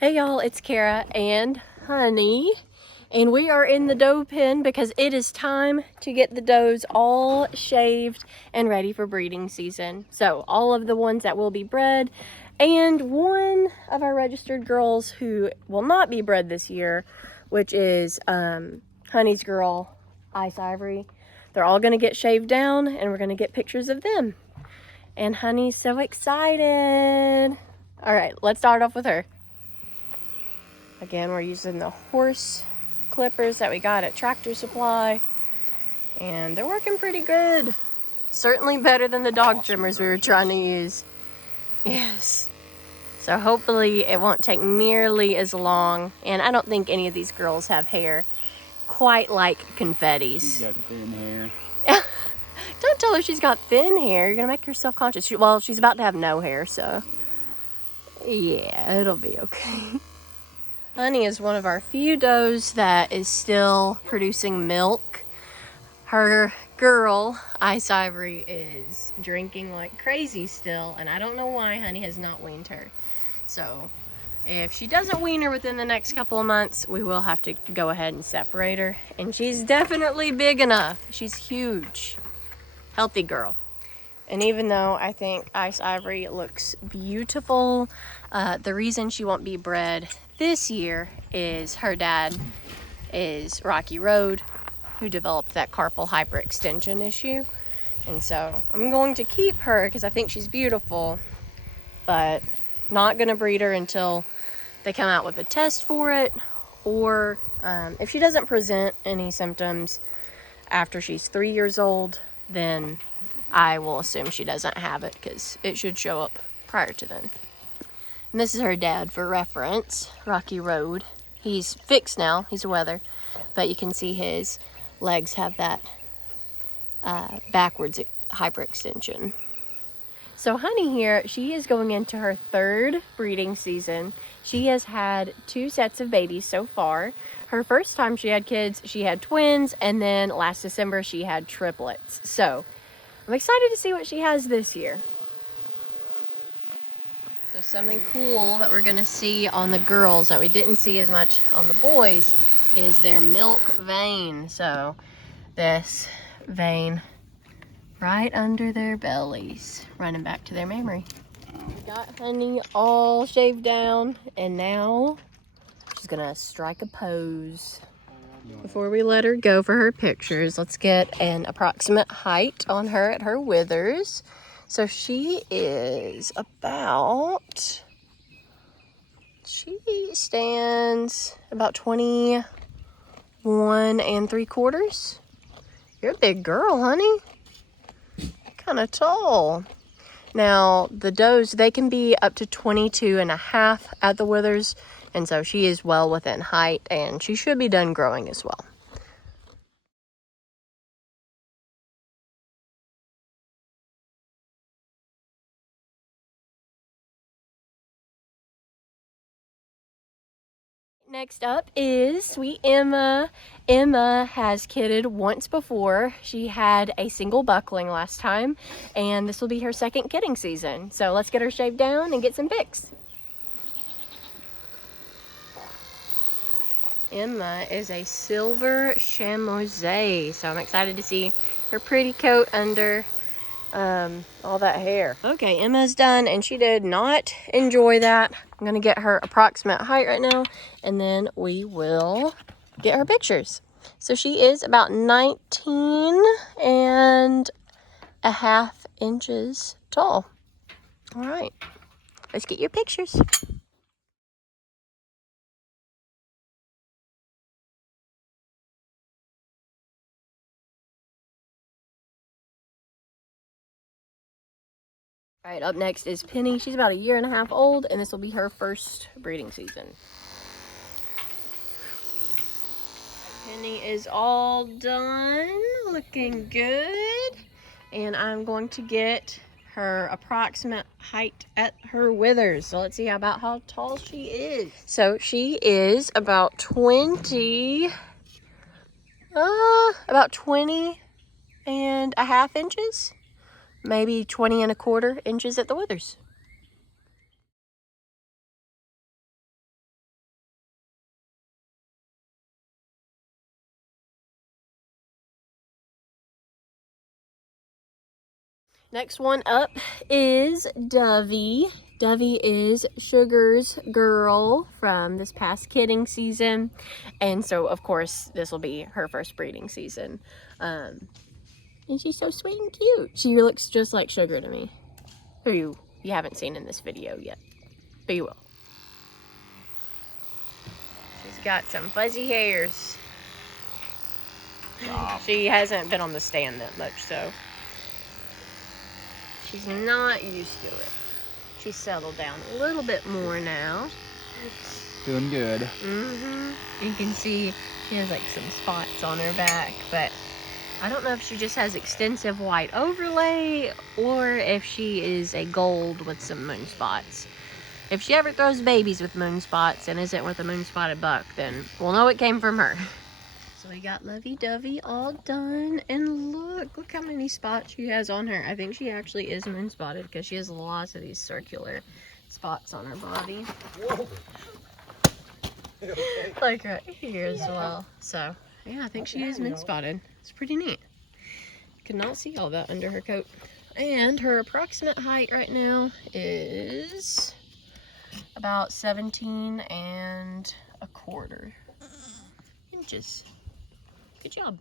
Hey y'all, it's Kara and Honey, and we are in the doe pen because it is time to get the does all shaved and ready for breeding season. So all of the ones that will be bred and one of our registered girls who will not be bred this year, which is Honey's girl, Ice Ivory. They're all going to get shaved down and we're going to get pictures of them. And Honey's so excited. All right, let's start off with her. Again, we're using the horse clippers that we got at Tractor Supply, and they're working pretty good. Certainly better than the dog trimmers we were trying to use. Yes. So hopefully it won't take nearly as long, and I don't think any of these girls have hair quite like Confetti's. She's got thin hair. Don't tell her she's got thin hair. You're gonna make her self-conscious. Well, she's about to have no hair, so yeah, it'll be okay. Honey is one of our few does that is still producing milk. Her girl, Ice Ivory, is drinking like crazy still, and I don't know why Honey has not weaned her. So if she doesn't wean her within the next couple of months, we will have to go ahead and separate her. And she's definitely big enough. She's huge. Healthy girl. And even though I think Ice Ivory looks beautiful, the reason she won't be bred this year is her dad is Rocky Road, who developed that carpal hyperextension issue. And so I'm going to keep her because I think she's beautiful, but not going to breed her until they come out with a test for it, or if she doesn't present any symptoms after she's 3 years old, then I will assume she doesn't have it because it should show up prior to then. And this is her dad for reference, Rocky Road. He's fixed now, he's a weather, but you can see his legs have that backwards hyperextension. So Honey here, she is going into her third breeding season. She has had 2 sets of babies so far. Her first time she had kids, she had twins, and then last December she had triplets. So I'm excited to see what she has this year. So something cool that we're gonna see on the girls that we didn't see as much on the boys is their milk vein. So this vein right under their bellies, running back to their mammary. We got Honey all shaved down, and now she's gonna strike a pose. Before we let her go for her pictures, let's get an approximate height on her at her withers. So she is about, she stands about 21 3/4. You're a big girl, Honey. Kind of tall. Now, the does, they can be up to 22.5 at the withers, and so she is well within height, and she should be done growing as well. Next up is sweet Emma. Emma has kidded once before. She had a single buckling last time, and this will be her second kidding season. So let's get her shaved down and get some pics. Emma is a silver chamois, so I'm excited to see her pretty coat under all that hair. Okay, Emma's done, and she did not enjoy that. I'm gonna get her approximate height right now, and then we will get her pictures. So she is about 19.5 inches tall. All right, let's get your pictures. All right, up next is Penny. She's about 1.5 years old, and this will be her first breeding season. Penny is all done, looking good. And I'm going to get her approximate height at her withers. So let's see about how tall she is. So she is about 20 and a half inches. Maybe 20 1/4 inches at the withers. Next one up is Dovey. Dovey is Sugar's girl from this past kidding season. And so, of course, this will be her first breeding season. And she's so sweet and cute. She looks just like Sugar to me, who you haven't seen in this video yet, but you will. She's got some fuzzy hairs. She hasn't been on the stand that much, so she's not used to it. She's settled down a little bit more now. Doing good. You can see she has like some spots on her back, but I don't know if she just has extensive white overlay or if she is a gold with some moon spots. If she ever throws babies with moon spots and isn't with a moon spotted buck, then we'll know it came from her. So we got lovey-dovey all done, and look how many spots she has on her. I think she actually is moon spotted because she has lots of these circular spots on her body. Whoa. Like right here as well. So yeah, I think she is moon spotted. It's pretty neat. Could not see all that under her coat. And her approximate height right now is about 17 1/4 inches. Good job.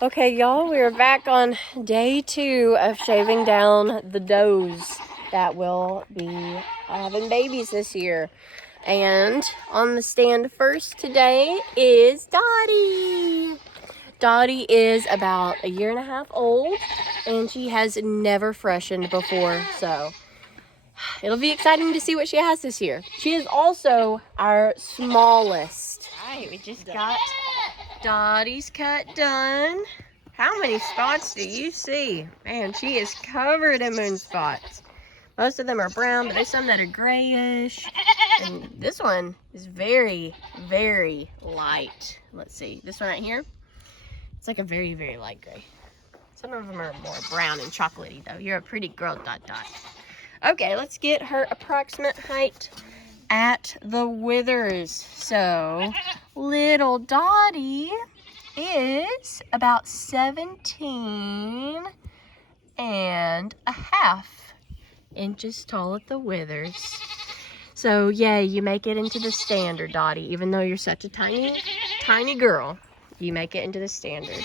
Okay, y'all, we are back on day 2 of shaving down the does that will be having babies this year. And on the stand first today is Dottie. Dottie is about 1.5 years old, and she has never freshened before, so it'll be exciting to see what she has this year. She is also our smallest. All right, we just got Dottie's cut done. How many spots do you see? Man, she is covered in moon spots. Most of them are brown, but there's some that are grayish. And this one is very, very light. Let's see, this one right here, it's like a very, very light gray. Some of them are more brown and chocolatey though. You're a pretty girl, Dot Dot. Okay, let's get her approximate height at the withers. So, little Dottie is about 17 1/2 inches tall at the withers. So, yeah, you make it into the standard, Dottie. Even though you're such a tiny, tiny girl, you make it into the standard.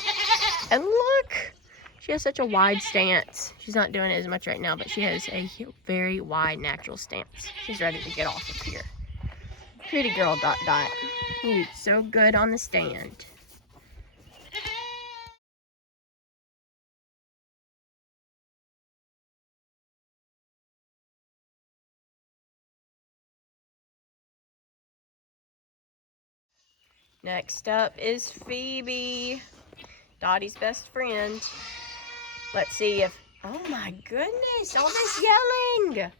And look! She has such a wide stance. She's not doing it as much right now, but she has a very wide natural stance. She's ready to get off of here. Pretty girl, Dot Dot. You did so good on the stand. Next up is Phoebe, Dottie's best friend. Let's see if, oh my goodness, all this yelling.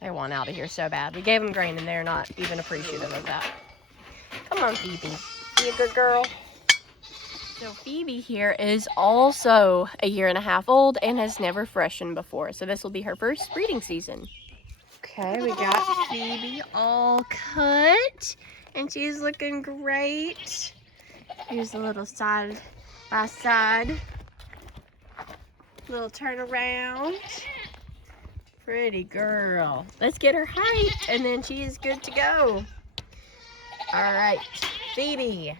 They want out of here so bad. We gave them grain and they're not even appreciative of that. Come on, Phoebe. Be a good girl. So Phoebe here is also 1.5 years old and has never freshened before. So this will be her first breeding season. Okay, we got Phoebe all cut. And she's looking great. Here's a little side by side. Little turn around. Pretty girl. Let's get her height and then she is good to go. All right, Phoebe,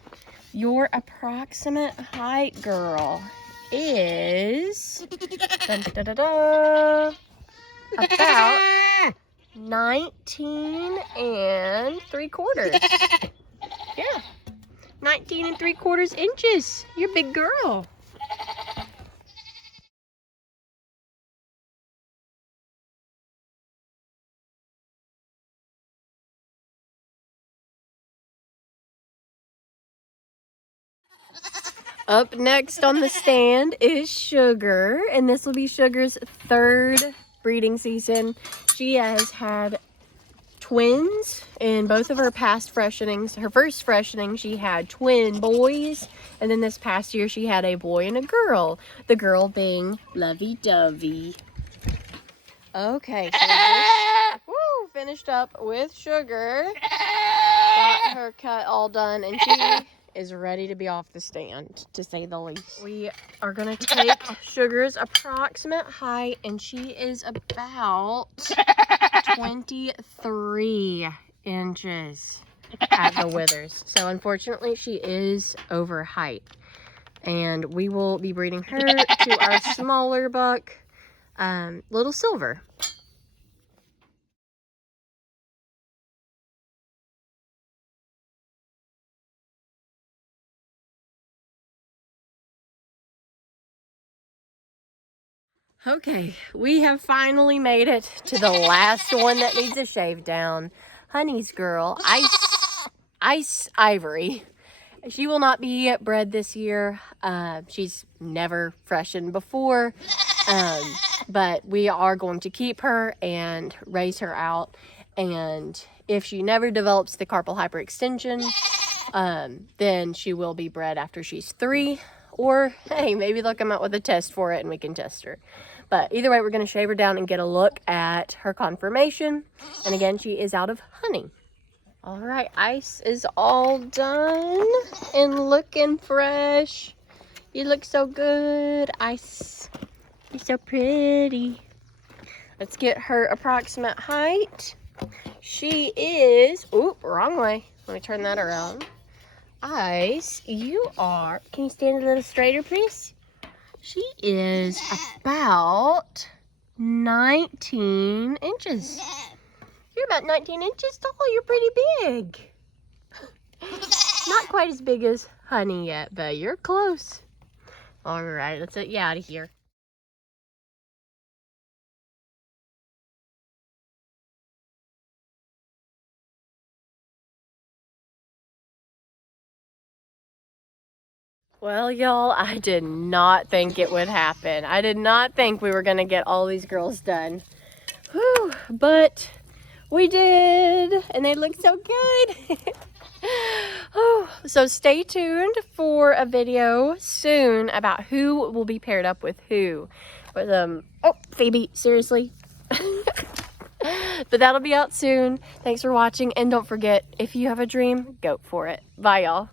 your approximate height, girl, is about 19 3/4. Yeah, 19 3/4 inches. You're a big girl. Up next on the stand is Sugar, and this will be Sugar's 3rd breeding season. She has had twins in both of her past freshenings. Her first freshening, she had twin boys, and then this past year she had a boy and a girl. The girl being Lovey Dovey. Okay, so finished up with Sugar. Got her cut all done, and she is ready to be off the stand, to say the least. We are gonna take Sugar's approximate height, and she is about 23 inches at the withers. So unfortunately, she is over height. And we will be breeding her to our smaller buck, Little Silver. Okay, we have finally made it to the last one that needs a shave down. Honey's girl, Ice Ivory. She will not be bred this year. She's never freshened before, but we are going to keep her and raise her out. And if she never develops the carpal hyperextension, then she will be bred after she's 3. Or, hey, maybe they'll come out with a test for it and we can test her. But either way, we're going to shave her down and get a look at her conformation. And again, she is out of honey. All right, Ice is all done and looking fresh. You look so good, Ice. You're so pretty. Let's get her approximate height. She is, oop, wrong way. Let me turn that around. Ice, you are, can you stand a little straighter, please? She is about 19 inches. You're about 19 inches tall. You're pretty big. Not quite as big as Honey yet, but you're close. All right, let's get you out of here. Well, y'all, I did not think it would happen. I did not think we were going to get all these girls done. Whew, but we did, and they look so good. Oh, so stay tuned for a video soon about who will be paired up with who. With, oh, Phoebe, seriously. But that'll be out soon. Thanks for watching, and don't forget, if you have a dream, go for it. Bye, y'all.